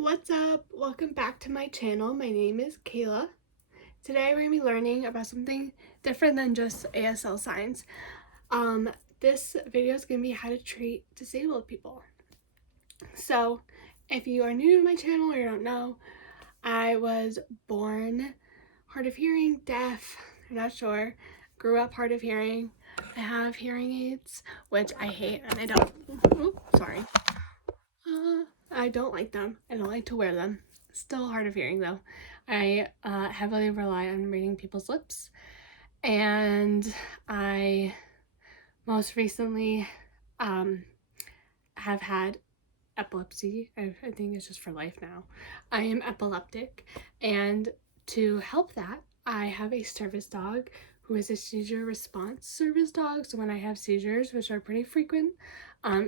What's up? Welcome back to my channel. My name is Kayla. Today we're going to be learning about something different than just ASL signs. This video is going to be how to treat disabled people. So if you are new to my channel or you don't know, I was born hard of hearing, deaf, I'm not sure, grew up hard of hearing. I have hearing aids, which I hate and I don't like them. I don't like to wear them. Still hard of hearing though. I heavily rely on reading people's lips, and I most recently have had epilepsy. I think it's just for life now. I am epileptic, and to help that, I have a service dog who is a seizure response service dog. So when I have seizures, which are pretty frequent,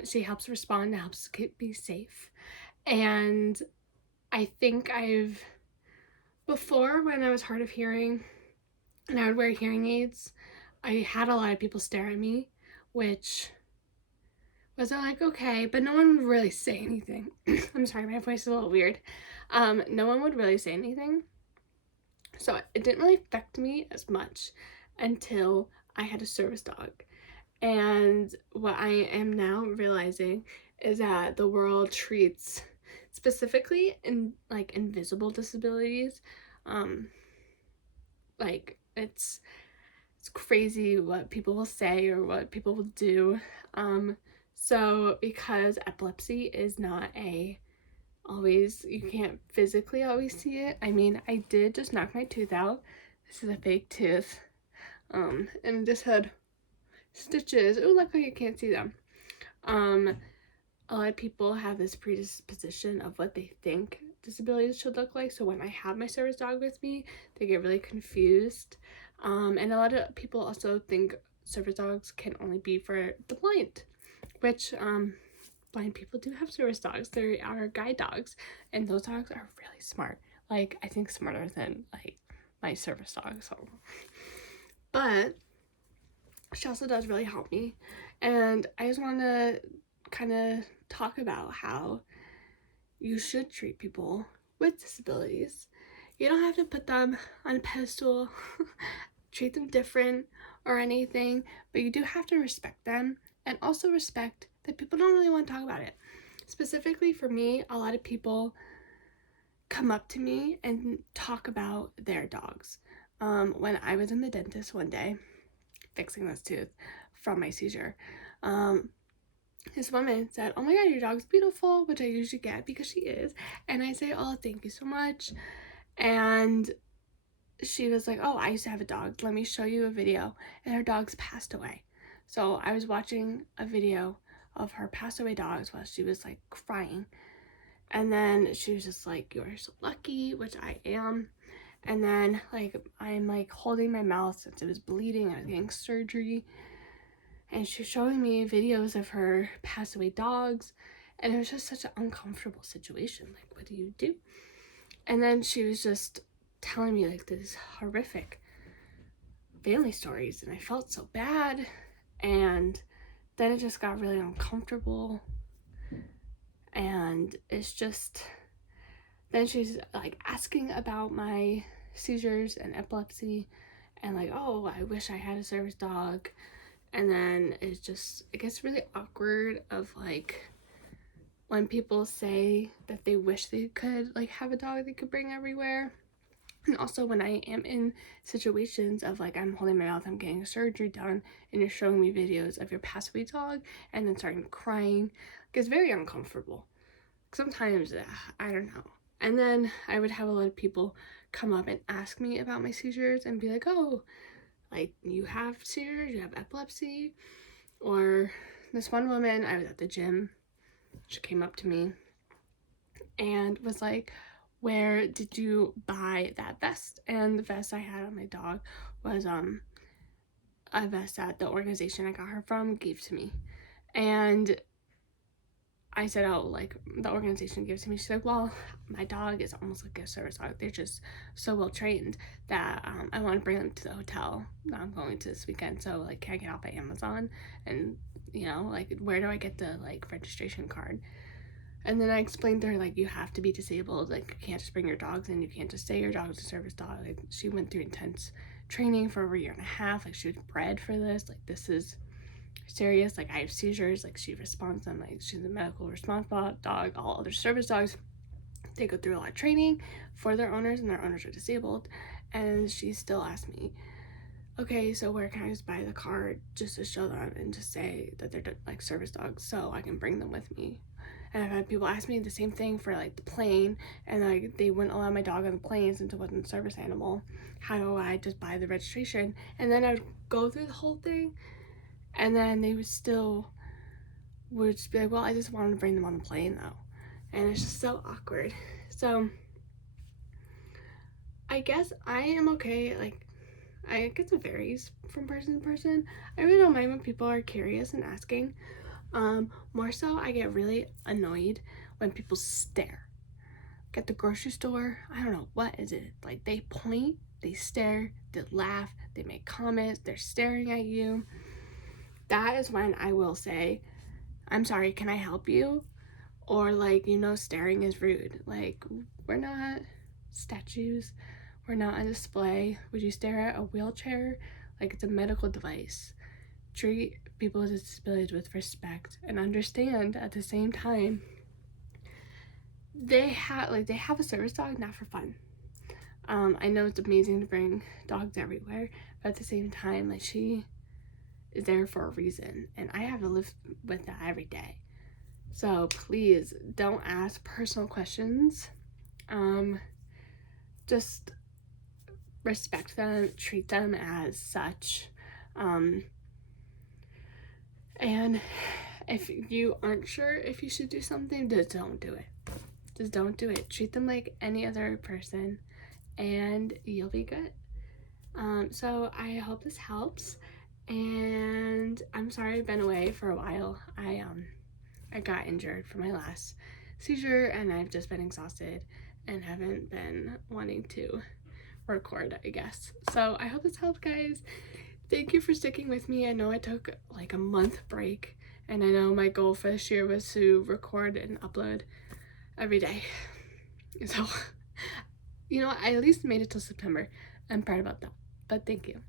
she helps respond and helps keep me safe. And I think before, when I was hard of hearing and I would wear hearing aids, I had a lot of people stare at me, which was like, okay, but no one would really say anything. I'm sorry, my voice is a little weird. No one would really say anything. So it didn't really affect me as much until I had a service dog. And what I am now realizing is that the world treats specifically in like invisible disabilities, like it's crazy what people will say or what people will do. So because epilepsy is not you can't physically always see it. I mean, I did just knock my tooth out. This is a fake tooth, and it just had stitches. Oh, luckily you can't see them. A lot of people have this predisposition of what they think disabilities should look like. So when I have my service dog with me, they get really confused. And a lot of people also think service dogs can only be for the blind, which blind people do have service dogs. They are guide dogs, and those dogs are really smart. Like, I think smarter than like my service dog. So, but she also does really help me, and I just want to kind of talk about how you should treat people with disabilities. You don't have to put them on a pedestal, treat them different or anything, but you do have to respect them, and also respect that people don't really want to talk about it. Specifically for me, a lot of people come up to me and talk about their dogs. When I was in the dentist one day fixing this tooth from my seizure, this woman said, "Oh my god, your dog's beautiful," which I usually get because she is. And I say, "Oh, thank you so much." And she was like, "Oh, I used to have a dog. Let me show you a video." And her dog's passed away. So I was watching a video of her passed away dogs while she was like crying. And then she was just like, "You're so lucky," which I am. And then like I'm like holding my mouth since it was bleeding. I was getting surgery. And she's showing me videos of her passed away dogs, and it was just such an uncomfortable situation. Like, what do you do? And then she was just telling me like these horrific family stories, and I felt so bad. And then it just got really uncomfortable, and it's just, then she's like asking about my seizures and epilepsy, and like, "Oh, I wish I had a service dog." And then it gets really awkward of like when people say that they wish they could like have a dog they could bring everywhere. And also when I am in situations of like I'm holding my mouth, I'm getting surgery done, and you're showing me videos of your passed away dog and then starting crying, like, it's very uncomfortable. Sometimes, I don't know. And then I would have a lot of people come up and ask me about my seizures and be like, "Oh, like, you have seizures, you have epilepsy." Or this one woman, I was at the gym, she came up to me and was like, "Where did you buy that vest?" And the vest I had on my dog was a vest that the organization I got her from gave to me. And I said, "Oh, like the organization gives to me." She's like, "Well, my dog is almost like a service dog. They're just so well trained that I want to bring them to the hotel that I'm going to this weekend. So like, can I get off by Amazon? And like, where do I get the like registration card?" And then I explained to her, like, you have to be disabled. Like, you can't just bring your dogs in. You can't just say your dog's a service dog. Like, she went through intense training for over a year and a half. Like, she was bred for this. Like, this is serious. Like, I have seizures. Like, she responds. I'm like, she's a medical response dog. All other service dogs, they go through a lot of training for their owners, and their owners are disabled. And she still asked me, okay, so where can I just buy the card just to show them and just say that they're like service dogs so I can bring them with me? And I've had people ask me the same thing for like the plane, and like they wouldn't allow my dog on the plane since it wasn't a service animal. How do I just buy the registration? And then I would go through the whole thing, and then they would just be like, well, I just wanted to bring them on the plane though. And it's just so awkward. So I guess I am okay. Like, I guess it varies from person to person. I really don't mind when people are curious and asking. More so, I get really annoyed when people stare. At the grocery store, I don't know, what is it? Like, they point, they stare, they laugh, they make comments, they're staring at you. That is when I will say, I'm sorry, can I help you? Or, like, staring is rude. Like, we're not statues. We're not on display. Would you stare at a wheelchair? Like, it's a medical device. Treat people with disabilities with respect and understand at the same time they have a service dog not for fun. I know it's amazing to bring dogs everywhere, but at the same time, like, she is there for a reason, and I have to live with that every day. So please don't ask personal questions. Just respect them, treat them as such. And if you aren't sure if you should do something, just don't do it. Just don't do it. Treat them like any other person, and you'll be good. So I hope this helps, and I'm sorry I've been away for a while. I got injured for my last seizure, and I've just been exhausted and haven't been wanting to record, I guess. So I hope this helped, guys. Thank you for sticking with me. I know I took like a month break, and I know my goal for this year was to record and upload every day. So, I at least made it till September. I'm proud about that. But thank you.